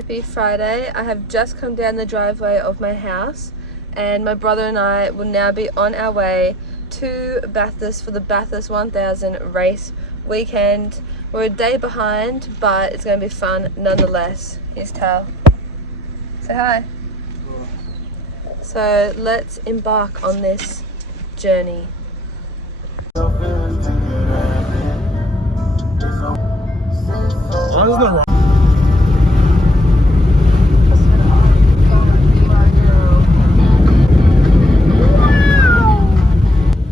Happy Friday. I have just come down the driveway of my house and my brother and I will now be on our way to Bathurst for the Bathurst 1000 race weekend. We're a day behind, but it's going to be fun nonetheless. Here's Tal. Say hi. So let's embark on this journey.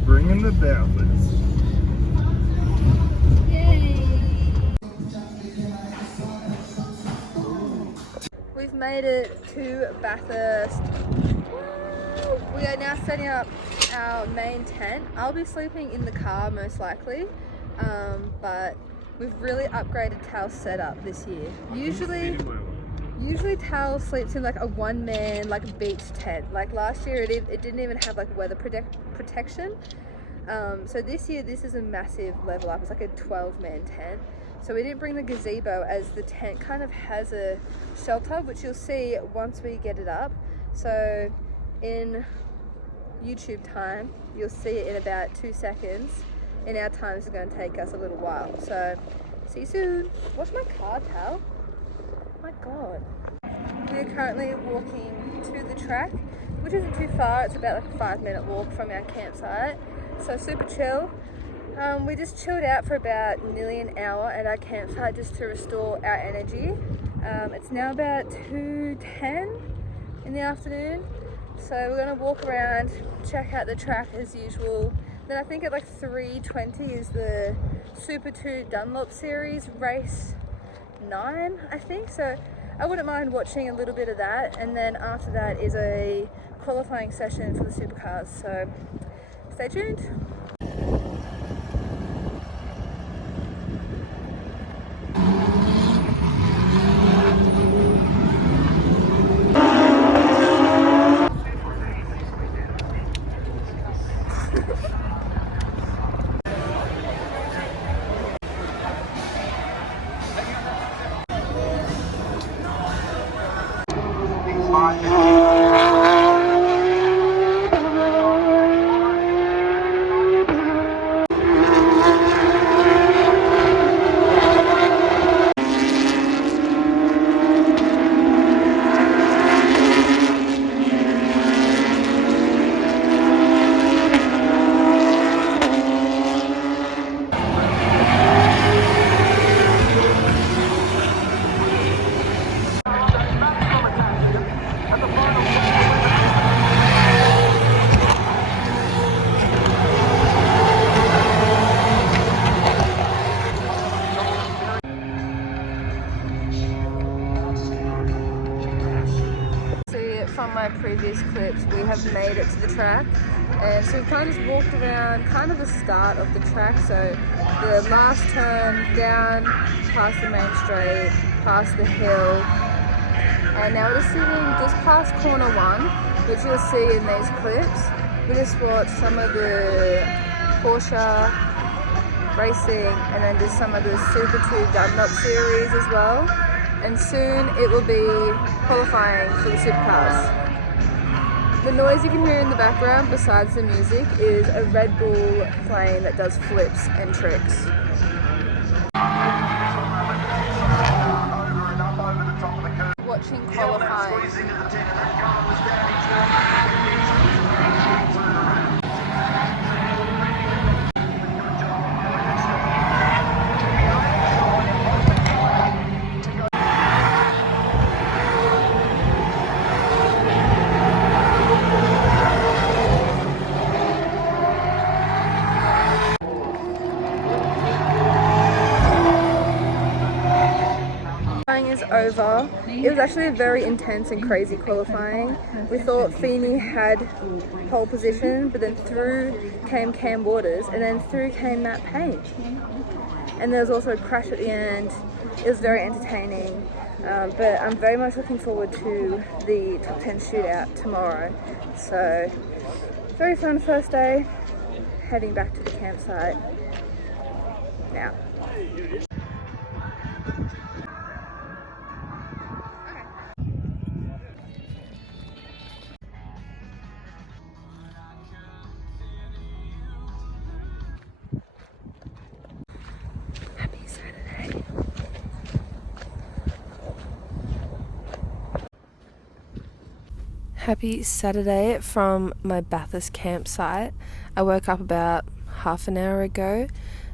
Bringing the Bathurst. We've made it to Bathurst. We are now setting up our main tent. I'll be sleeping in the car most likely, but we've really upgraded Tal's setup this year. Usually Tal sleeps in like a one-man like a beach tent. Like last year it didn't even have like weather protection. So this year this is a massive level up. It's like a 12-man tent. So we didn't bring the gazebo as the tent kind of has a shelter, which you'll see once we get it up. So in YouTube time, you'll see it in about 2 seconds. In our time, this is going to take us a little while. So see you soon. Watch my car, Tal. Oh my God. We are currently walking to the track, which isn't too far. It's about like a 5-minute walk from our campsite. So super chill. We just chilled out for about nearly an hour at our campsite just to restore our energy. It's now about 2:10 in the afternoon. So we're going to walk around, check out the track as usual. Then I think at like 3:20 is the Super 2 Dunlop Series race 9, I think. So I wouldn't mind watching a little bit of that. And then after that is a qualifying session for the Supercars. So stay tuned. From my previous clips, we have made it to the track, and so we've kind of just walked around kind of the start of the track. So the last turn down past the main straight, past the hill, and now we're just sitting just past corner 1, which you'll see in these clips. We just watched some of the Porsche racing and then just some of the Super 2 Dunlop series as well. And soon it will be qualifying for the Supercars. The noise you can hear in the background, besides the music, is a Red Bull plane that does flips and tricks. Watching qualifying. Is over. It was actually a very intense and crazy qualifying. We thought Feeney had pole position, but then through came Cam Waters, and then through came Matt Payne. And there was also a crash at the end. It was very entertaining, but I'm very much looking forward to the top 10 shootout tomorrow. So very fun first day, heading back to the campsite now. Okay. Happy Saturday from my Bathurst campsite. I woke up about half an hour ago,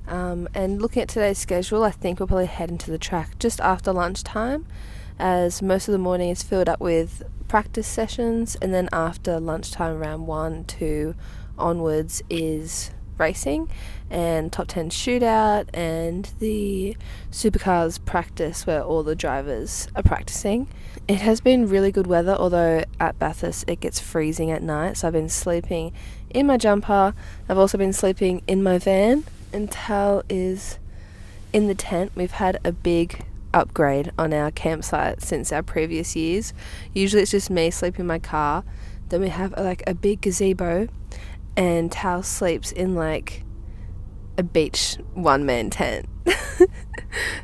and looking at today's schedule, I think we'll probably head into the track just after lunchtime, as most of the morning is filled up with practice sessions, and then after lunchtime around 1, 2 onwards is racing and top 10 shootout and the Supercars practice where all the drivers are practicing. It has been really good weather, although at Bathurst it gets freezing at night, so I've been sleeping in my jumper. I've also been sleeping in my van, and Tal is in the tent. We've had a big upgrade on our campsite since our previous years. Usually it's just me sleeping in my car, then we have like a big gazebo, and Tal sleeps in like a beach one-man tent.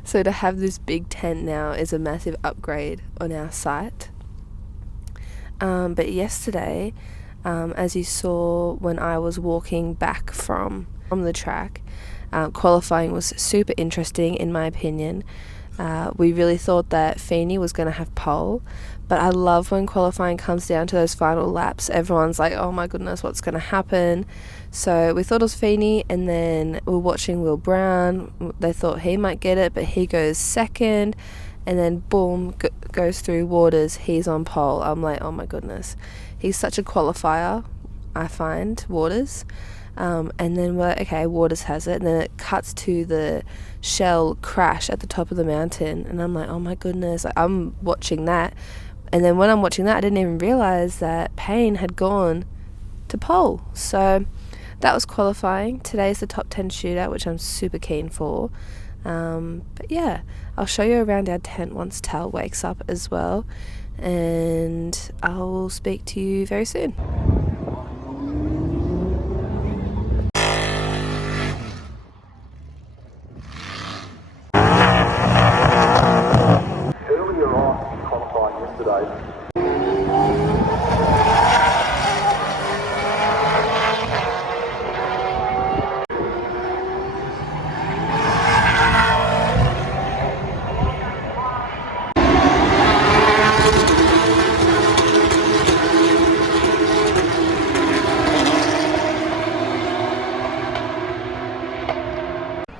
So to have this big tent now is a massive upgrade on our site. But yesterday, as you saw when I was walking back from the track, qualifying was super interesting in my opinion. We really thought that Feeney was going to have pole, but I love when qualifying comes down to those final laps. Everyone's like, oh my goodness, what's going to happen? So we thought it was Feeney, and then we were watching Will Brown. They thought he might get it, but he goes second, and then boom, goes through Waters. He's on pole. I'm like, oh my goodness. He's such a qualifier, I find, Waters. And then we're like, okay, Waters has it, and then it cuts to the shell crash at the top of the mountain, and I'm like, oh my goodness, like, I'm watching that, and then when I'm watching that I didn't even realise that Payne had gone to pole. So that was qualifying. Today's the top 10 shootout, which I'm super keen for. But yeah, I'll show you around our tent once Tal wakes up as well, and I'll speak to you very soon.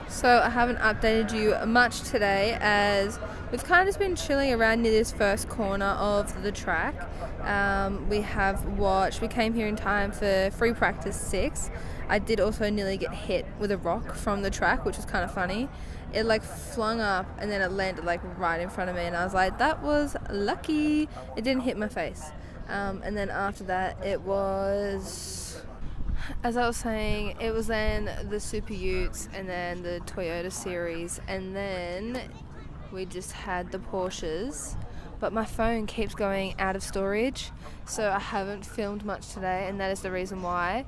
So I haven't updated you much today, as we've kind of just been chilling around near this first corner of the track. We came here in time for free practice 6. I did also nearly get hit with a rock from the track, which was kind of funny. It like flung up and then it landed like right in front of me, and I was like, that was lucky. It didn't hit my face. And then after that it was, as I was saying, it was then the Super Utes and then the Toyota series, and then we just had the Porsches. But my phone keeps going out of storage, so I haven't filmed much today, and that is the reason why.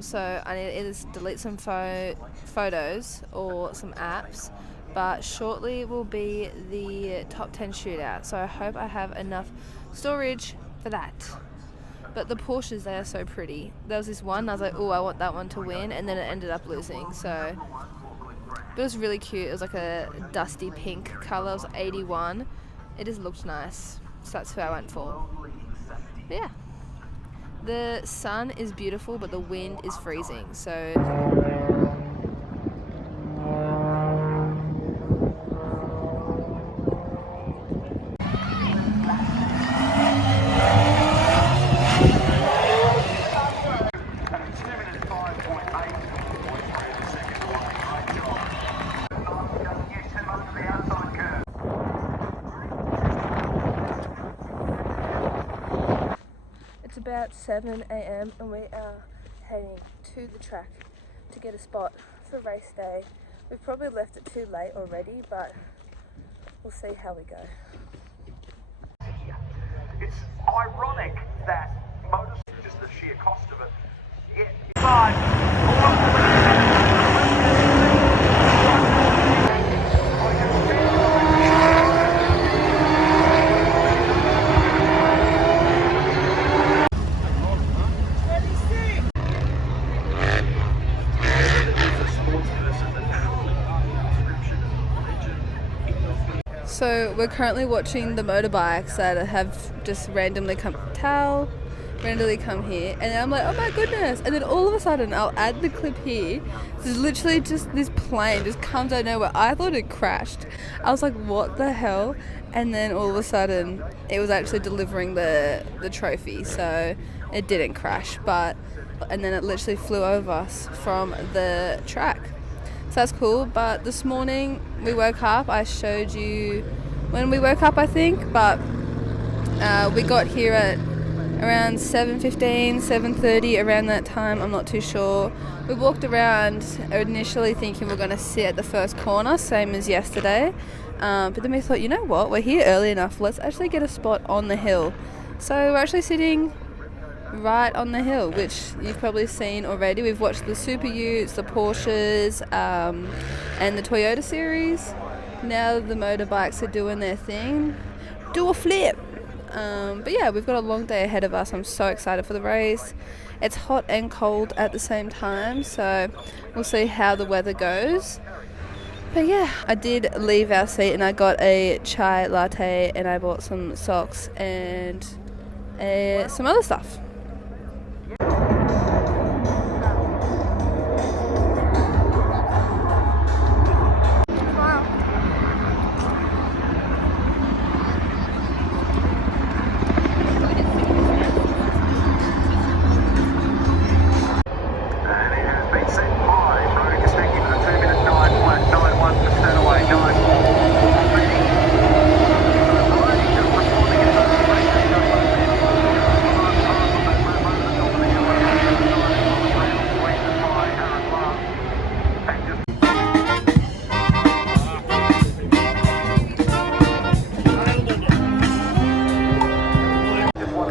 So I need to either delete some photos or some apps, but shortly will be the top 10 shootout, so I hope I have enough storage for that. But the Porsches, they are so pretty. There was this one, I was like, oh, I want that one to win, and then it ended up losing. So, but it was really cute. It was like a dusty pink colour. It was 81. It just looked nice. So that's who I went for. But yeah. The sun is beautiful, but the wind is freezing. So about 7 a.m. and we are heading to the track to get a spot for race day. We've probably left it too late already, but we'll see how we go. It's ironic that motorsport, just the sheer cost of it. So we're currently watching the motorbikes that have just randomly come here, and I'm like, oh my goodness, and then all of a sudden I'll add the clip here. There's literally just this plane just comes out of nowhere. I thought it crashed. I was like, what the hell? And then all of a sudden it was actually delivering the trophy, so it didn't crash, and then it literally flew over us from the track. So that's cool. But this morning we woke up, I showed you when we woke up, I think, but we got here at around 7:15, 7:30, around that time, I'm not too sure. We walked around initially thinking we're going to sit at the first corner, same as yesterday, but then we thought, you know what, we're here early enough, let's actually get a spot on the hill. So we're actually sitting right on the hill, which you've probably seen already. We've watched the Super Utes, the Porsches, and the Toyota series. Now the motorbikes are doing their thing. Do a flip! But yeah, we've got a long day ahead of us. I'm so excited for the race. It's hot and cold at the same time, so we'll see how the weather goes. But yeah, I did leave our seat and I got a chai latte, and I bought some socks and some other stuff.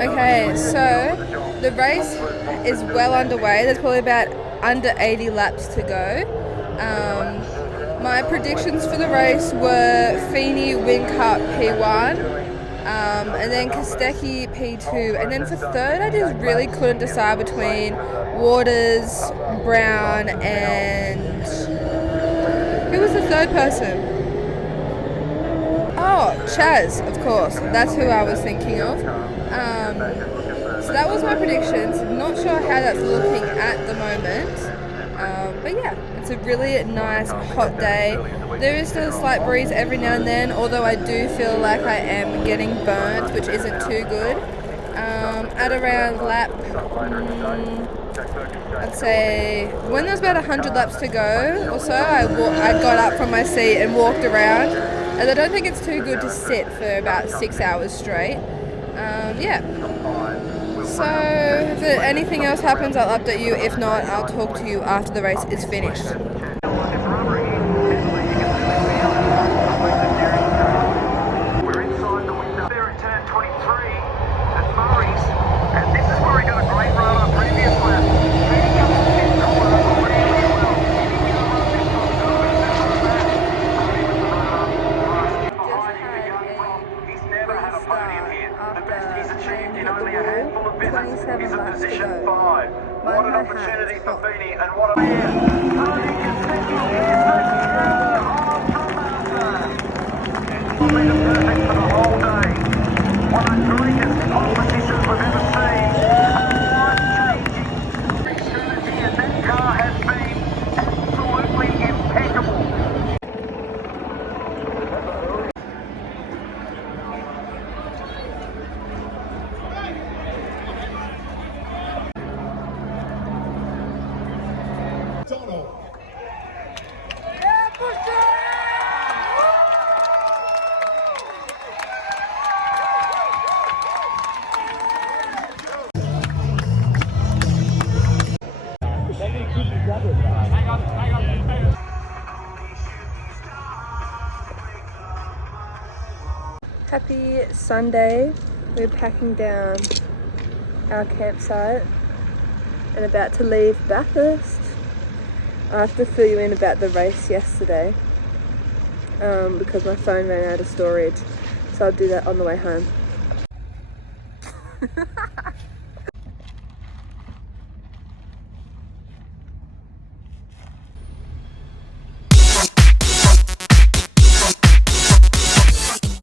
Okay, so the race is well underway. There's probably about under 80 laps to go. My predictions for the race were Feeney Whincup P1, and then Kostecki P2, and then for third I just really couldn't decide between Waters, Brown, and who was the third person? Oh, Chaz, of course. That's who I was thinking of. So that was my predictions. Not sure how that's looking at the moment. But yeah, it's a really nice hot day. There is still a slight breeze every now and then, although I do feel like I am getting burnt, which isn't too good. At around lap, I'd say when there's about 100 laps to go or so, I got up from my seat and walked around. And I don't think it's too good to sit for about 6 hours straight. Yeah. So if anything else happens, I'll update you. If not, I'll talk to you after the race is finished. We're inside the window there at turn 23 at Murray's, and this is where he got a great run on previous lap. Leading up to this corner really well. He's never had a podium here. The best he's achieved in only a handful of visits is a position 5. What an opportunity for Feeney, and what a perfect for the whole day. One of the greatest pole positions we've ever seen. Life-changing strategy, and that car has been absolutely impeccable. Happy Sunday. We're packing down our campsite and about to leave Bathurst. I have to fill you in about the race yesterday because my phone ran out of storage, so I'll do that on the way home.